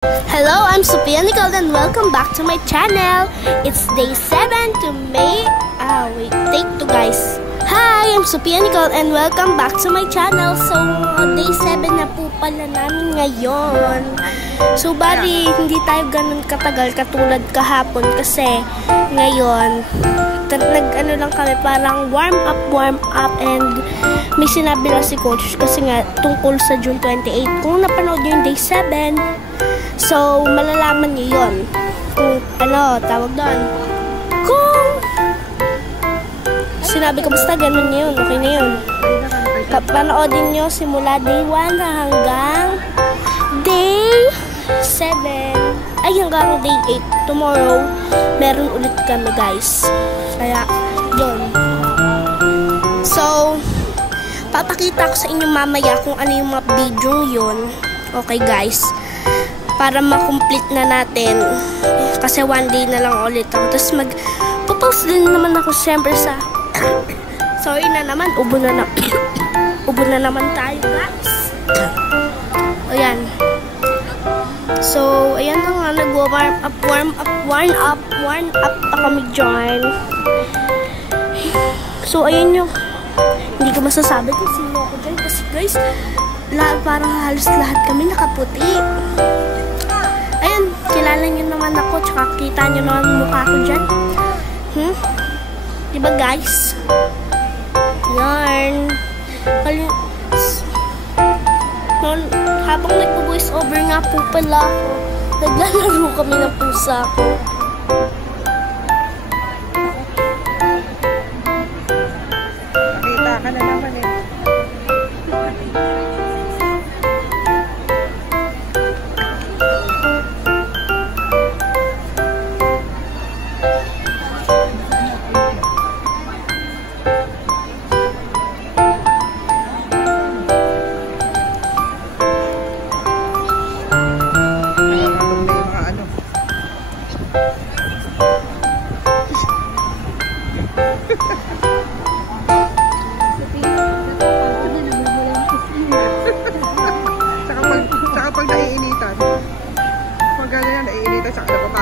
Hello, I'm Sophia Nicole and welcome back to my channel. It's day 7 to May. Take 2 guys. Hi, I'm Sophia Nicole and welcome back to my channel. So, day 7 na po pala namin ngayon. So, bali, hindi tayo ganun katagal katulad kahapon kasi ngayon, nag-ano lang kami, parang warm up and may sinabi lang si coach kasi nga tungkol sa June 28. Kung napanood nyo yung day 7, so, malalaman nyo yun. Kung ano, tawag doon. Kung sinabi ko basta ganun yun, okay na yun. Panoodin nyo simula day 1 hanggang day 7. Ay, hanggang day 8. Tomorrow, meron ulit kami guys. Kaya, yun. So, papakita ko sa inyo mamaya kung ano yung mga video yun. Okay guys. Para ma-complete na natin. Kasi one day na lang ulit ako. Tapos mag-post din naman ako siyempre sa sorry na naman. Ubo na naman tayo guys. Ayan. So, ayan na nga. Nag-warm up pa kami dyan. So, ayan yung hindi ko masasabi kung sino ako dyan. Kasi guys, parang halos lahat kami nakaputi. Ayan, kilala nyo naman ako. Tsaka kita nyo naman mukha ko dyan. Diba guys? Yan. Habang nag-voice over nga po pala ako, naglalaro kami ng pusa ko. Nakita ka na naman eh.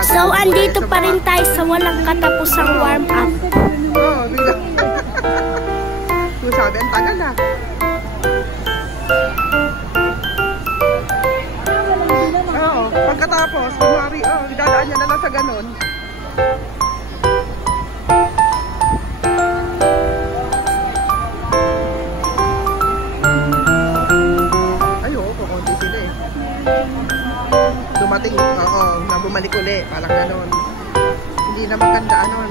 So, andito pa rin tayo sa walang katapusang warm up. Oo, bigla. Kung sabi, ang tagal na. Oo, pagkatapos, kunwari, dadaan niya na lang sa ganun. Dumating, na bumalik uli, parang gano'n. Hindi na maganda, ano.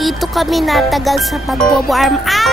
Dito kami natagal sa pag-warm up.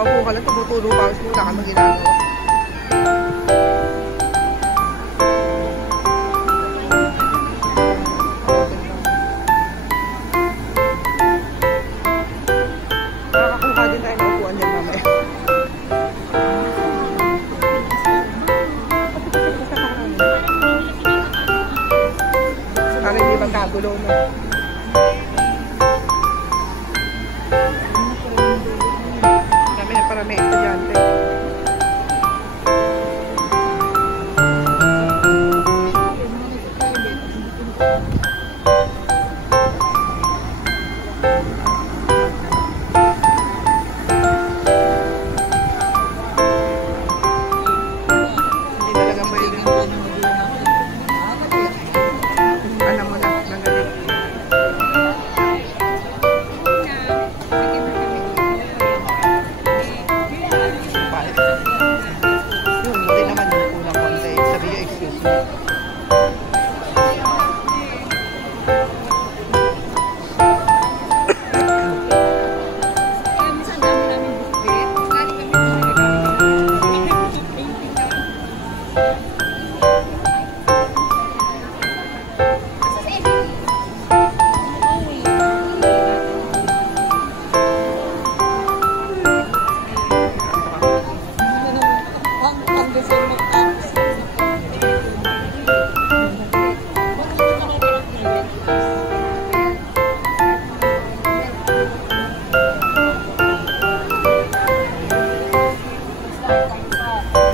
nakaupo ka lang, tumutulong pa ako, wala ka mag-ginagawa. Nakakakuha din tayo ng upuan yan mamaya. Para hindi magkagulo na. Para may estudyante. Hindi talaga pwede. Alam mo na, nagaling.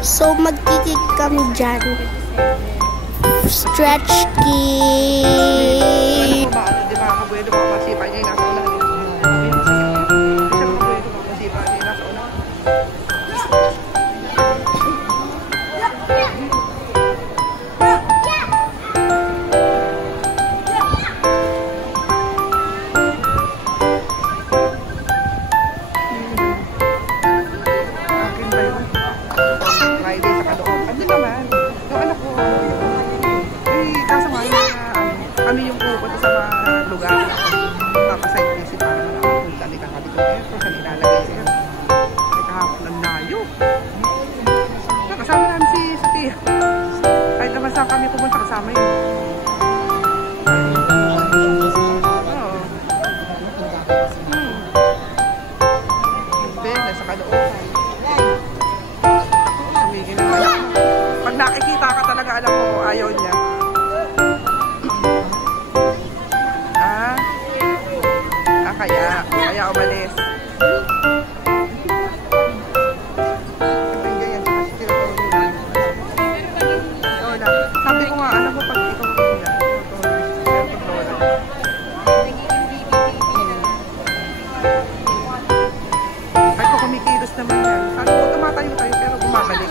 So, magkikik kami dyan. Stretch kick. Di ba kabuedo mga masipa niya yung nasa unahan? Di siya kabuedo mga masipa niya yung nasa unahan? Akin ba yun? Friday sa kaloob. Ano naman? Yung anak ko, kasama na kami yung pupunta sa mga lugar. Papasite visit para makapunta. Di ka sabi ko, kung saan ilalagay siya. Ay kahapon ang layo. Kasama namin si Tia. Kahit naman saan kami pumunta, kasama yun. Oo. Hindi, nasa kaloob. Tumigil na anak mo. Pag nakikita ka talaga, alam mo, ayaw niya. Kaya umalis. Sabi ko nga, alam mo pag ikaw ay ko kumikilos naman yan. Sabi ko, tumatayo tayo pero bumabalik.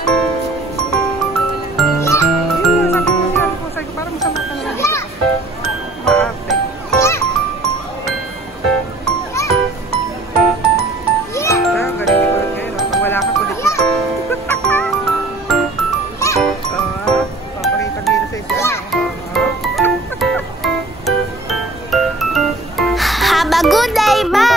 Sabi ko, parang masama ka naman dito. Maarte. Wala ka kulit na. Papakita dito sa inyo. Have a good day. Bye!